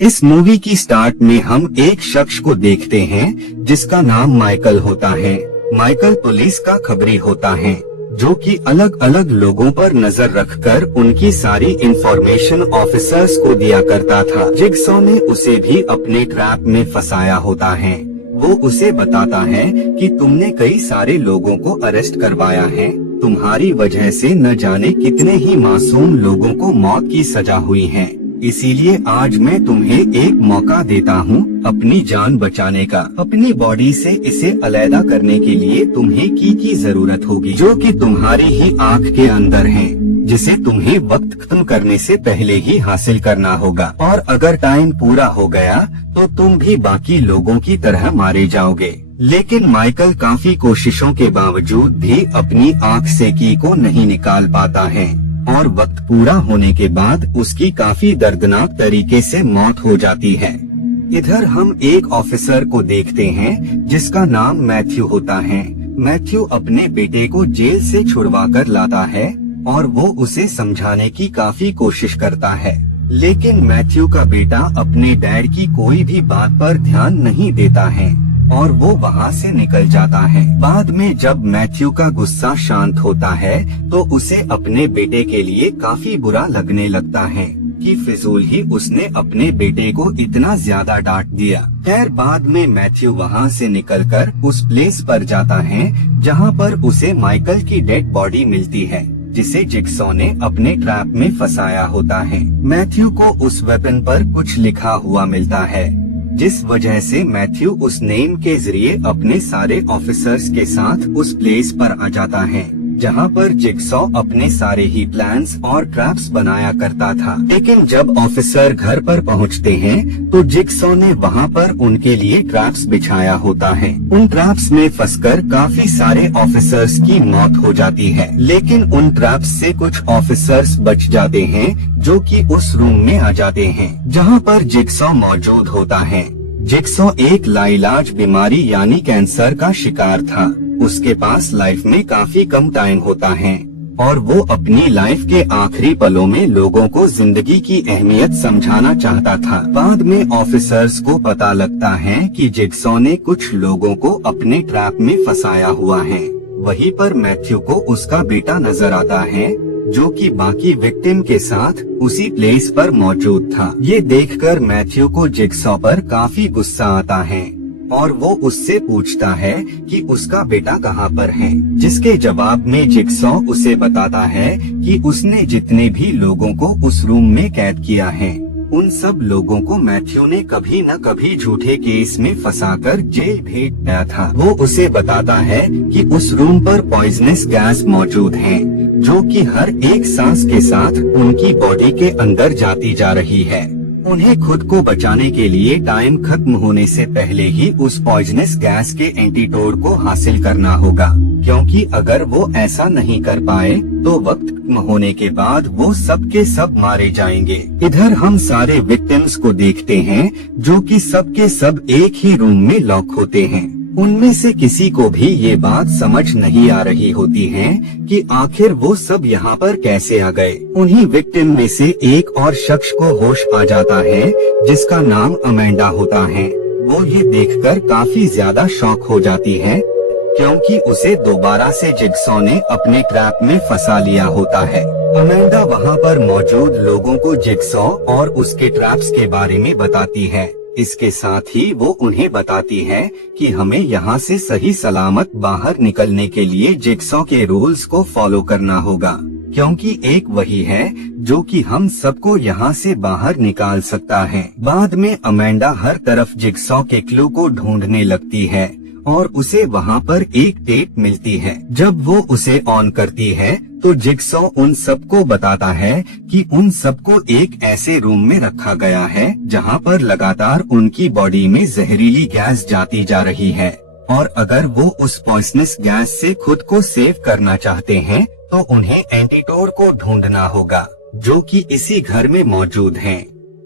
इस मूवी की स्टार्ट में हम एक शख्स को देखते हैं जिसका नाम माइकल होता है। माइकल पुलिस का खबरी होता है जो कि अलग अलग लोगों पर नजर रखकर उनकी सारी इंफॉर्मेशन ऑफिसर्स को दिया करता था। जिगसॉ ने उसे भी अपने ट्रैप में फंसाया होता है। वो उसे बताता है कि तुमने कई सारे लोगों को अरेस्ट करवाया है, तुम्हारी वजह से न जाने कितने ही मासूम लोगों को मौत की सजा हुई है, इसीलिए आज मैं तुम्हें एक मौका देता हूँ अपनी जान बचाने का। अपनी बॉडी से इसे अलग करने के लिए तुम्हें की जरूरत होगी जो कि तुम्हारी ही आँख के अंदर है, जिसे तुम्हें वक्त खत्म करने से पहले ही हासिल करना होगा। और अगर टाइम पूरा हो गया तो तुम भी बाकी लोगों की तरह मारे जाओगे। लेकिन माइकल काफी कोशिशों के बावजूद भी अपनी आँख से की को नहीं निकाल पाता है और वक्त पूरा होने के बाद उसकी काफी दर्दनाक तरीके से मौत हो जाती है। इधर हम एक ऑफिसर को देखते हैं जिसका नाम मैथ्यू होता है। मैथ्यू अपने बेटे को जेल से छुड़वा कर लाता है और वो उसे समझाने की काफी कोशिश करता है, लेकिन मैथ्यू का बेटा अपने डैड की कोई भी बात पर ध्यान नहीं देता है और वो वहाँ से निकल जाता है। बाद में जब मैथ्यू का गुस्सा शांत होता है तो उसे अपने बेटे के लिए काफी बुरा लगने लगता है कि फिजूल ही उसने अपने बेटे को इतना ज्यादा डांट दिया। खैर बाद में मैथ्यू वहाँ से निकलकर उस प्लेस पर जाता है जहाँ पर उसे माइकल की डेड बॉडी मिलती है जिसे जिगसॉ ने अपने ट्रैप में फंसाया होता है। मैथ्यू को उस वेपन पर कुछ लिखा हुआ मिलता है, जिस वजह से मैथ्यू उस नेम के जरिए अपने सारे ऑफिसर्स के साथ उस प्लेस पर आ जाता है जहां पर जिगसॉ अपने सारे ही प्लान्स और ट्रैप्स बनाया करता था। लेकिन जब ऑफिसर घर पर पहुंचते हैं तो जिगसॉ ने वहां पर उनके लिए ट्रैप्स बिछाया होता है। उन ट्रैप्स में फंसकर काफी सारे ऑफिसर्स की मौत हो जाती है, लेकिन उन ट्रैप्स से कुछ ऑफिसर्स बच जाते हैं जो कि उस रूम में आ जाते हैं जहां पर जिगसॉ मौजूद होता है। जिगसॉ एक लाइलाज बीमारी यानी कैंसर का शिकार था। उसके पास लाइफ में काफी कम टाइम होता है और वो अपनी लाइफ के आखिरी पलों में लोगों को जिंदगी की अहमियत समझाना चाहता था। बाद में ऑफिसर्स को पता लगता है कि जिगसॉ ने कुछ लोगों को अपने ट्रैप में फंसाया हुआ है। वहीं पर मैथ्यू को उसका बेटा नजर आता है जो कि बाकी विक्टिम के साथ उसी प्लेस पर मौजूद था। ये देखकर मैथ्यू को जिगसॉ पर काफी गुस्सा आता है और वो उससे पूछता है कि उसका बेटा कहाँ पर है, जिसके जवाब में जिगसॉ उसे बताता है कि उसने जितने भी लोगों को उस रूम में कैद किया है उन सब लोगों को मैथ्यू ने कभी न कभी झूठे केस में फंसाकर जेल भेज दिया था। वो उसे बताता है कि उस रूम पर पॉइजनस गैस मौजूद है जो कि हर एक सांस के साथ उनकी बॉडी के अंदर जाती जा रही है। उन्हें खुद को बचाने के लिए टाइम खत्म होने से पहले ही उस पॉइजनस गैस के एंटीडोट को हासिल करना होगा, क्योंकि अगर वो ऐसा नहीं कर पाए तो वक्त खत्म होने के बाद वो सब के सब मारे जाएंगे। इधर हम सारे विक्टिम्स को देखते हैं जो कि सब के सब एक ही रूम में लॉक होते हैं। उनमें से किसी को भी ये बात समझ नहीं आ रही होती है कि आखिर वो सब यहाँ पर कैसे आ गए। उन्हीं विक्टिम में से एक और शख्स को होश आ जाता है जिसका नाम अमेंडा होता है। वो ये देखकर काफी ज्यादा शॉक हो जाती है क्योंकि उसे दोबारा से जिगसॉ ने अपने ट्रैप में फंसा लिया होता है। अमेंडा वहाँ पर मौजूद लोगों को जिगसॉ और उसके ट्रैप्स के बारे में बताती है। इसके साथ ही वो उन्हें बताती है कि हमें यहाँ से सही सलामत बाहर निकलने के लिए जिगसॉ के रूल्स को फॉलो करना होगा, क्योंकि एक वही है जो कि हम सबको यहाँ से बाहर निकाल सकता है। बाद में अमेंडा हर तरफ जिगसॉ के क्लू को ढूंढने लगती है और उसे वहाँ पर एक टेप मिलती है। जब वो उसे ऑन करती है तो जिगसॉ उन सबको बताता है कि उन सबको एक ऐसे रूम में रखा गया है जहाँ पर लगातार उनकी बॉडी में जहरीली गैस जाती जा रही है और अगर वो उस पॉइजनस गैस से खुद को सेव करना चाहते हैं तो उन्हें एंटीडोट को ढूंढना होगा जो कि इसी घर में मौजूद है।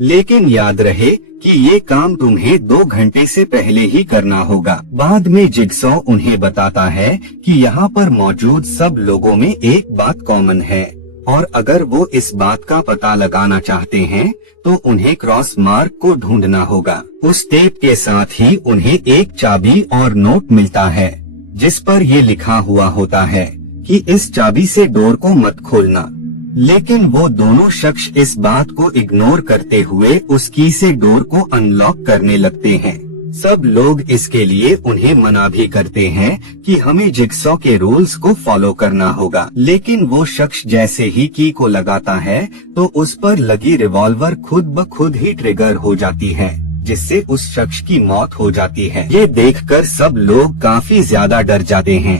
लेकिन याद रहे कि ये काम तुम्हें 2 घंटे से पहले ही करना होगा। बाद में जिगसॉ उन्हें बताता है कि यहाँ पर मौजूद सब लोगों में एक बात कॉमन है और अगर वो इस बात का पता लगाना चाहते हैं तो उन्हें क्रॉस मार्क को ढूंढना होगा। उस टेप के साथ ही उन्हें एक चाबी और नोट मिलता है जिस पर ये लिखा हुआ होता है कि इस चाबी से डोर को मत खोलना। लेकिन वो दोनों शख्स इस बात को इग्नोर करते हुए उस की से डोर को अनलॉक करने लगते हैं। सब लोग इसके लिए उन्हें मना भी करते हैं कि हमें जिगसॉ के रूल्स को फॉलो करना होगा, लेकिन वो शख्स जैसे ही की को लगाता है तो उस पर लगी रिवॉल्वर खुद ब खुद ही ट्रिगर हो जाती है, जिससे उस शख्स की मौत हो जाती है। ये देखकर सब लोग काफी ज्यादा डर जाते हैं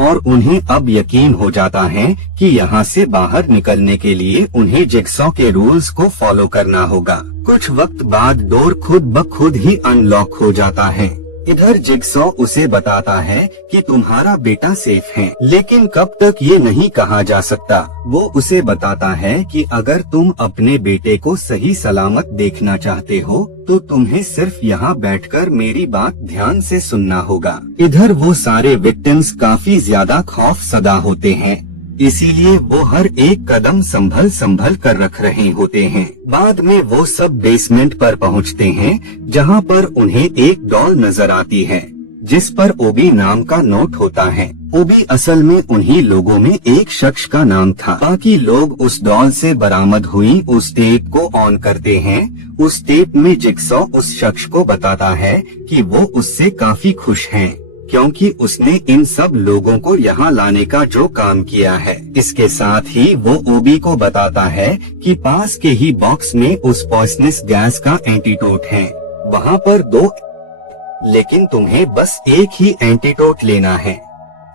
और उन्हें अब यकीन हो जाता है कि यहाँ से बाहर निकलने के लिए उन्हें जिगसॉ के रूल्स को फॉलो करना होगा। कुछ वक्त बाद डोर खुद ब खुद ही अनलॉक हो जाता है। इधर जिगसॉ उसे बताता है कि तुम्हारा बेटा सेफ है, लेकिन कब तक ये नहीं कहा जा सकता। वो उसे बताता है कि अगर तुम अपने बेटे को सही सलामत देखना चाहते हो तो तुम्हें सिर्फ यहाँ बैठकर मेरी बात ध्यान से सुनना होगा। इधर वो सारे विक्टिम्स काफी ज्यादा खौफसदा होते हैं, इसीलिए वो हर एक कदम संभल कर रख रहे होते हैं। बाद में वो सब बेसमेंट पर पहुंचते हैं जहां पर उन्हें एक डॉल नजर आती है जिस पर ओबी नाम का नोट होता है। ओबी असल में उन्हीं लोगों में एक शख्स का नाम था। बाकी लोग उस डॉल से बरामद हुई उस टेप को ऑन करते हैं। उस टेप में जिगसॉ उस शख्स को बताता है कि वो उससे काफी खुश हैं, क्योंकि उसने इन सब लोगों को यहाँ लाने का जो काम किया है। इसके साथ ही वो ओबी को बताता है कि पास के ही बॉक्स में उस पॉइजनस गैस का एंटीडोट है। वहाँ पर 2, लेकिन तुम्हें बस एक ही एंटीडोट लेना है।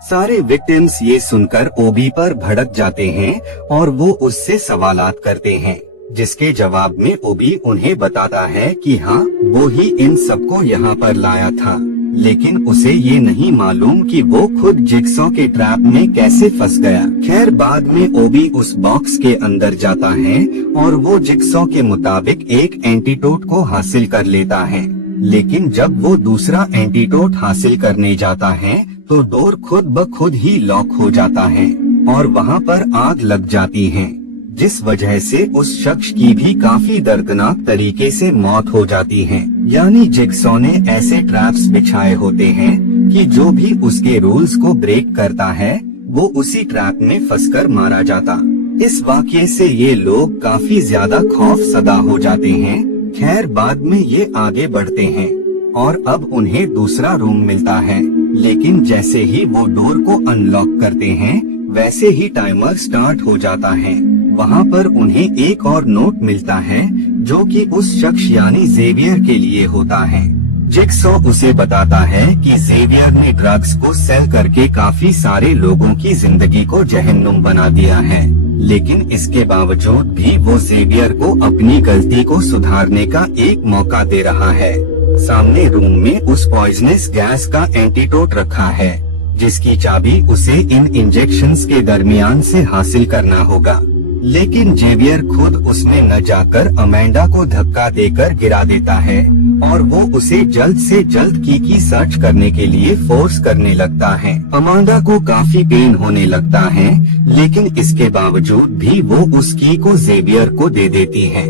सारे विक्टिम्स ये सुनकर ओबी पर भड़क जाते हैं और वो उससे सवालात करते हैं, जिसके जवाब में ओबी उन्हें बताता है कि हाँ, वो ही इन सबको यहाँ पर लाया था, लेकिन उसे ये नहीं मालूम कि वो खुद जिगसॉ के ट्रैप में कैसे फंस गया। खैर, बाद में ओबी उस बॉक्स के अंदर जाता है और वो जिगसॉ के मुताबिक एक एंटीडोट को हासिल कर लेता है, लेकिन जब वो दूसरा एंटीडोट हासिल करने जाता है तो डोर खुद ब खुद ही लॉक हो जाता है और वहाँ पर आग लग जाती है, जिस वजह से उस शख्स की भी काफी दर्दनाक तरीके से मौत हो जाती है। यानी जिगसॉ ने ऐसे ट्रैप्स बिछाए होते हैं कि जो भी उसके रूल्स को ब्रेक करता है वो उसी ट्रैप में फंसकर मारा जाता। इस वाकये से ये लोग काफी ज्यादा खौफसदा हो जाते हैं। खैर, बाद में ये आगे बढ़ते हैं और अब उन्हें दूसरा रूम मिलता है, लेकिन जैसे ही वो डोर को अनलॉक करते हैं वैसे ही टाइमर स्टार्ट हो जाता है। वहाँ पर उन्हें एक और नोट मिलता है जो कि उस शख्स यानी जेवियर के लिए होता है। जिगसॉ उसे बताता है कि जेवियर ने ड्रग्स को सेल करके काफी सारे लोगों की जिंदगी को जहन्नुम बना दिया है, लेकिन इसके बावजूद भी वो जेवियर को अपनी गलती को सुधारने का एक मौका दे रहा है। सामने रूम में उस पॉइजनस गैस का एंटीडोट रखा है, जिसकी चाबी उसे इन इंजेक्शंस के दरमियान से हासिल करना होगा, लेकिन जेवियर खुद उसमें न जाकर अमेंडा को धक्का देकर गिरा देता है और वो उसे जल्द से जल्द की सर्च करने के लिए फोर्स करने लगता है। अमेंडा को काफी पेन होने लगता है, लेकिन इसके बावजूद भी वो उस की को जेवियर को दे देती है।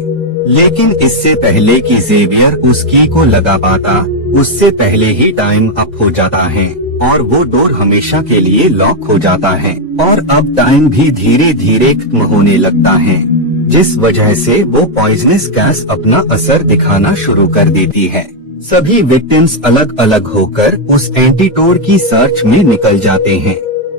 लेकिन इससे पहले कि जेवियर उस की को लगा पाता, उससे पहले ही टाइम अप हो जाता है और वो डोर हमेशा के लिए लॉक हो जाता है और अब टाइम भी धीरे धीरे खत्म होने लगता है, जिस वजह से वो पॉइजनस गैस अपना असर दिखाना शुरू कर देती है। सभी विक्टिम्स अलग अलग होकर उस एंटीडोट की सर्च में निकल जाते हैं।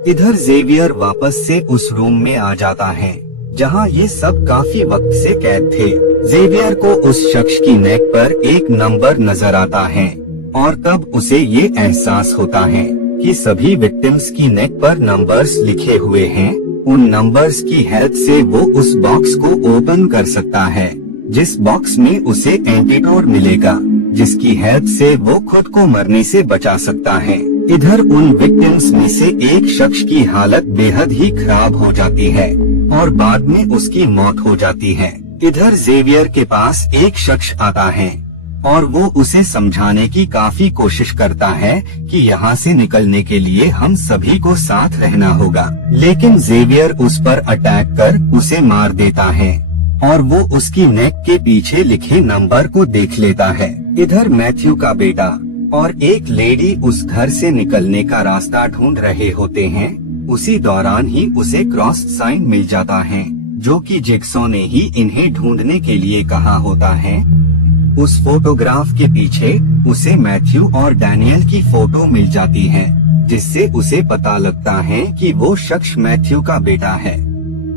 इधर जेवियर वापस से उस रूम में आ जाता है जहां ये सब काफी वक्त से कैद थे। जेवियर को उस शख्स की नेक पर एक नंबर नजर आता है और तब उसे ये एहसास होता है कि सभी विक्टिम्स की नेक पर नंबर्स लिखे हुए हैं। उन नंबर्स की हेल्प से वो उस बॉक्स को ओपन कर सकता है, जिस बॉक्स में उसे एंटीडोट मिलेगा, जिसकी हेल्प से वो खुद को मरने से बचा सकता है। इधर उन विक्टिम्स में से एक शख्स की हालत बेहद ही खराब हो जाती है और बाद में उसकी मौत हो जाती है। इधर जेवियर के पास एक शख्स आता है और वो उसे समझाने की काफी कोशिश करता है कि यहाँ से निकलने के लिए हम सभी को साथ रहना होगा। लेकिन जेवियर उस पर अटैक कर उसे मार देता है और वो उसकी नेक के पीछे लिखे नंबर को देख लेता है। इधर मैथ्यू का बेटा और एक लेडी उस घर से निकलने का रास्ता ढूंढ रहे होते हैं। उसी दौरान ही उसे क्रॉस साइन मिल जाता है, जो कि जिग्सॉ ने ही इन्हें ढूंढने के लिए कहा होता है। उस फोटोग्राफ के पीछे उसे मैथ्यू और डैनियल की फोटो मिल जाती है, जिससे उसे पता लगता है कि वो शख्स मैथ्यू का बेटा है।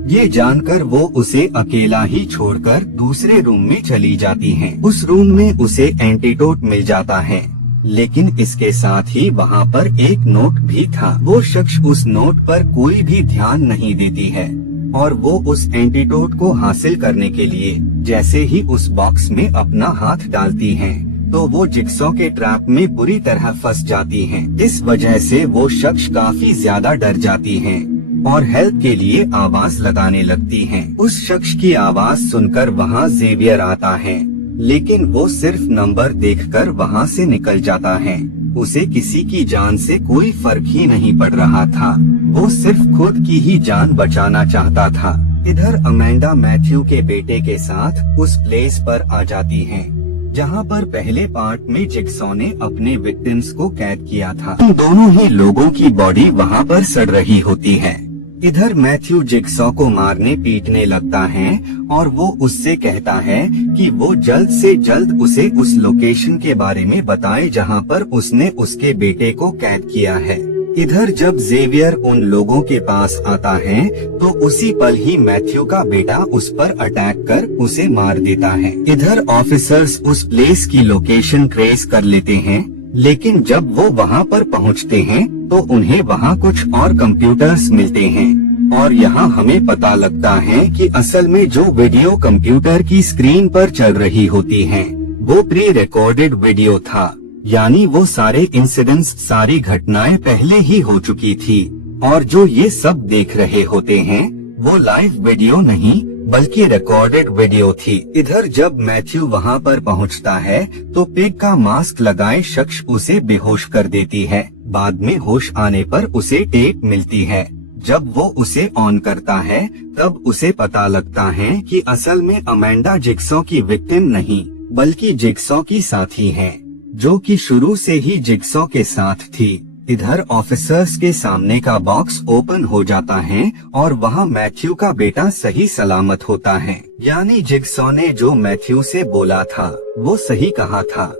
ये जानकर वो उसे अकेला ही छोड़कर दूसरे रूम में चली जाती है। उस रूम में उसे एंटीडोट मिल जाता है, लेकिन इसके साथ ही वहाँ पर एक नोट भी था। वो शख्स उस नोट पर कोई भी ध्यान नहीं देती है और वो उस एंटीडोट को हासिल करने के लिए जैसे ही उस बॉक्स में अपना हाथ डालती है तो वो जिग्सॉ के ट्रैप में बुरी तरह फंस जाती है। इस वजह से वो शख्स काफी ज्यादा डर जाती है और हेल्प के लिए आवाज लगाने लगती है। उस शख्स की आवाज सुनकर वहाँ जेवियर आता है, लेकिन वो सिर्फ नंबर देखकर वहाँ से निकल जाता है। उसे किसी की जान से कोई फर्क ही नहीं पड़ रहा था, वो सिर्फ खुद की ही जान बचाना चाहता था। इधर अमेंडा मैथ्यू के बेटे के साथ उस प्लेस पर आ जाती है जहाँ पर पहले पार्ट में जिग्सॉ ने अपने विक्टिम्स को कैद किया था। दोनों ही लोगों की बॉडी वहाँ पर सड़ रही होती है। इधर मैथ्यू जिग्सॉ को मारने पीटने लगता है और वो उससे कहता है कि वो जल्द से जल्द उसे उस लोकेशन के बारे में बताए जहाँ पर उसने उसके बेटे को कैद किया है। इधर जब जेवियर उन लोगों के पास आता है तो उसी पल ही मैथ्यू का बेटा उस पर अटैक कर उसे मार देता है। इधर ऑफिसर्स उस प्लेस की लोकेशन ट्रेस कर लेते हैं, लेकिन जब वो वहाँ पर पहुँचते हैं तो उन्हें वहाँ कुछ और कंप्यूटर्स मिलते हैं और यहाँ हमें पता लगता है कि असल में जो वीडियो कंप्यूटर की स्क्रीन पर चल रही होती है वो प्री रिकॉर्डेड वीडियो था, यानी वो सारे इंसिडेंट्स, सारी घटनाएं पहले ही हो चुकी थी और जो ये सब देख रहे होते हैं वो लाइव वीडियो नहीं बल्कि रिकॉर्डेड वीडियो थी। इधर जब मैथ्यू वहाँ पर पहुँचता है तो पिग का मास्क लगाए शख्स उसे बेहोश कर देती है। बाद में होश आने पर उसे टेप मिलती है। जब वो उसे ऑन करता है तब उसे पता लगता है कि असल में अमेंडा जिग्सॉ की विक्टिम नहीं बल्कि जिग्सॉ की साथी है, जो कि शुरू से ही जिग्सॉ के साथ थी। इधर ऑफिसर्स के सामने का बॉक्स ओपन हो जाता है और वहाँ मैथ्यू का बेटा सही सलामत होता है। यानी जिग्सॉ ने जो मैथ्यू से बोला था वो सही कहा था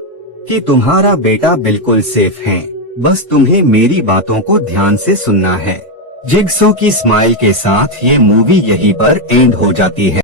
कि तुम्हारा बेटा बिल्कुल सेफ है, बस तुम्हें मेरी बातों को ध्यान से सुनना है। जिग्सॉ की स्माइल के साथ ये मूवी यहीं पर एंड हो जाती है।